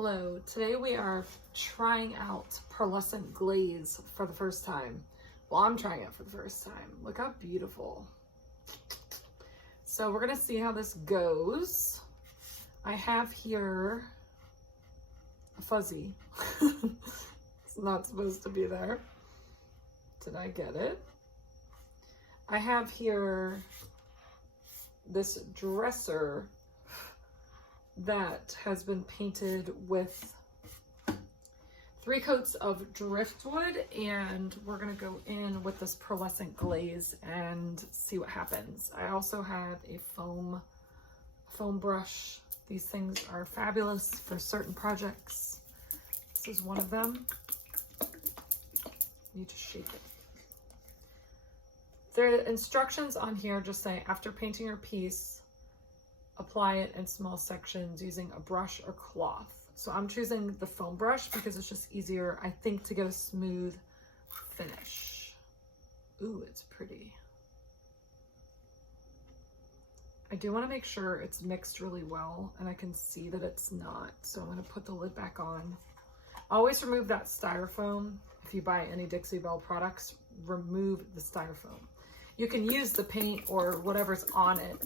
Hello, today we are trying out pearlescent glaze for the first time. Well, I'm trying it for the first time. Look how beautiful. So we're gonna see how this goes. I have here a fuzzy. It's not supposed to be there. Did I get it? I have here this dresser that has been painted with 3 coats of driftwood, and we're gonna go in with this pearlescent glaze and see what happens. I also have a foam brush. These things are fabulous for certain projects. This is one of them. You just shake it. The instructions on here just say, after painting your piece, apply it in small sections using a brush or cloth. So I'm choosing the foam brush because it's just easier, I think, to get a smooth finish. Ooh, it's pretty. I do want to make sure it's mixed really well, and I can see that it's not. So I'm going to put the lid back on. Always remove that styrofoam. If you buy any Dixie Belle products, remove the styrofoam. You can use the paint or whatever's on it,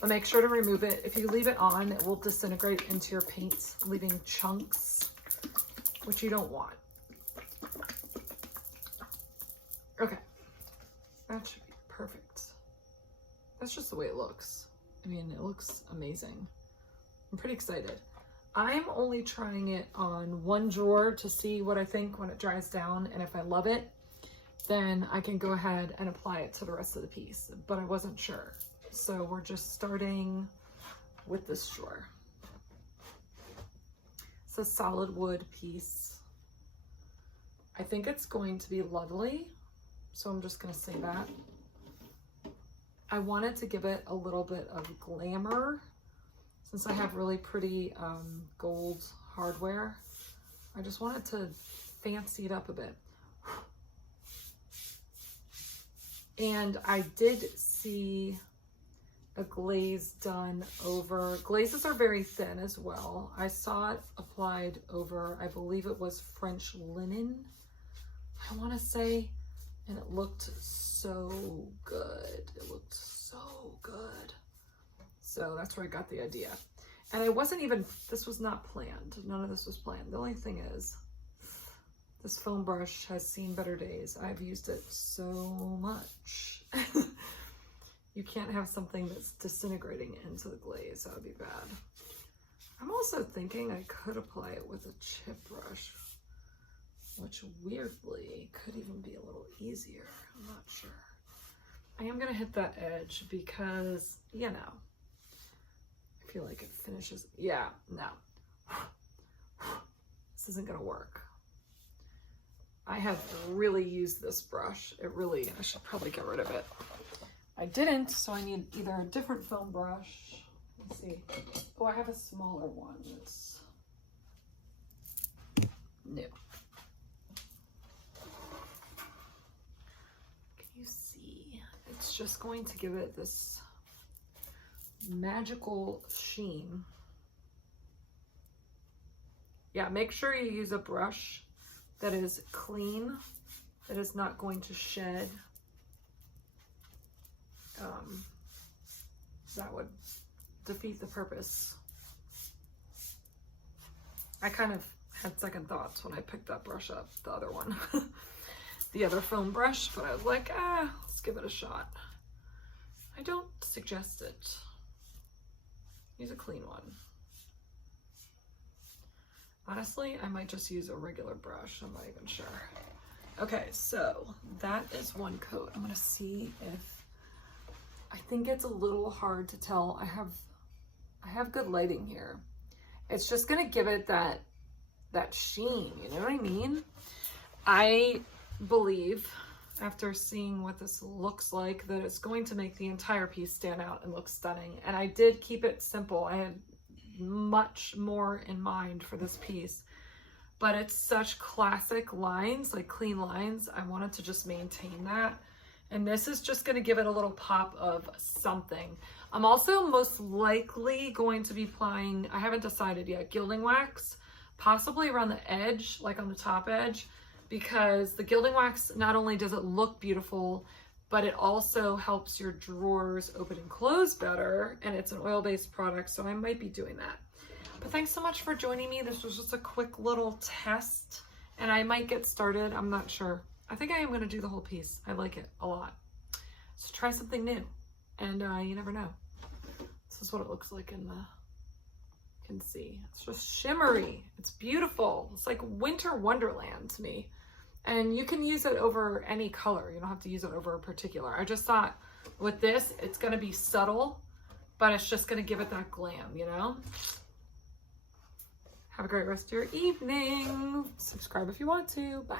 but make sure to remove it. If you leave it on, it will disintegrate into your paints, leaving chunks, which you don't want. Okay, that should be perfect. That's just the way it looks. I mean, it looks amazing. I'm pretty excited. I'm only trying it on one drawer to see what I think when it dries down, and if I love it, then I can go ahead and apply it to the rest of the piece, but I wasn't sure. So we're just starting with this drawer. It's a solid wood piece. I think it's going to be lovely, so I'm just gonna say that. I wanted to give it a little bit of glamour. Since I have really pretty gold hardware, I just wanted to fancy it up a bit. And I did see a glaze done over. Glazes are very thin as well. I saw it applied over, I believe it was French linen, I want to say, and it looked so good. It looked so good. So that's where I got the idea. And I wasn't even, this was not planned. None of this was planned. The only thing is, this foam brush has seen better days. I've used it so much. You can't have something that's disintegrating into the glaze. That would be bad. I'm also thinking I could apply it with a chip brush, which weirdly could even be a little easier. I'm not sure. I am gonna hit that edge because, you know, I feel like it finishes. Yeah, no. This isn't gonna work. I have really used this brush. I should probably get rid of it. I didn't, so I need either a different foam brush. Let's see. Oh, I have a smaller one. It's new. Can you see? It's just going to give it this magical sheen. Yeah, make sure you use a brush that is clean, that is not going to shed. That would defeat the purpose. I kind of had second thoughts when I picked that brush up, the other one, the other foam brush, but I was like, let's give it a shot. I don't suggest it. Use a clean one. Honestly, I might just use a regular brush. I'm not even sure. Okay, so that is one coat. I'm gonna see if, I think it's a little hard to tell. I have good lighting here. It's just gonna give it that sheen, you know what I mean? I believe, after seeing what this looks like, that it's going to make the entire piece stand out and look stunning. And I did keep it simple. I had much more in mind for this piece, but it's such classic lines, like clean lines. I wanted to just maintain that, and this is just going to give it a little pop of something. I'm also most likely going to be applying, I haven't decided yet, gilding wax, possibly around the edge, like on the top edge, because the gilding wax, not only does it look beautiful, but it also helps your drawers open and close better, and it's an oil-based product, so I might be doing that. But thanks so much for joining me. This was just a quick little test, and I might get started. I'm not sure. I think I am going to do the whole piece. I like it a lot. So try something new, and you never know. This is what it looks like in the, you can see. It's just shimmery. It's beautiful. It's like winter wonderland to me. And you can use it over any color. You don't have to use it over a particular. I just thought with this, it's going to be subtle, but it's just going to give it that glam, you know? Have a great rest of your evening. Subscribe if you want to. Bye.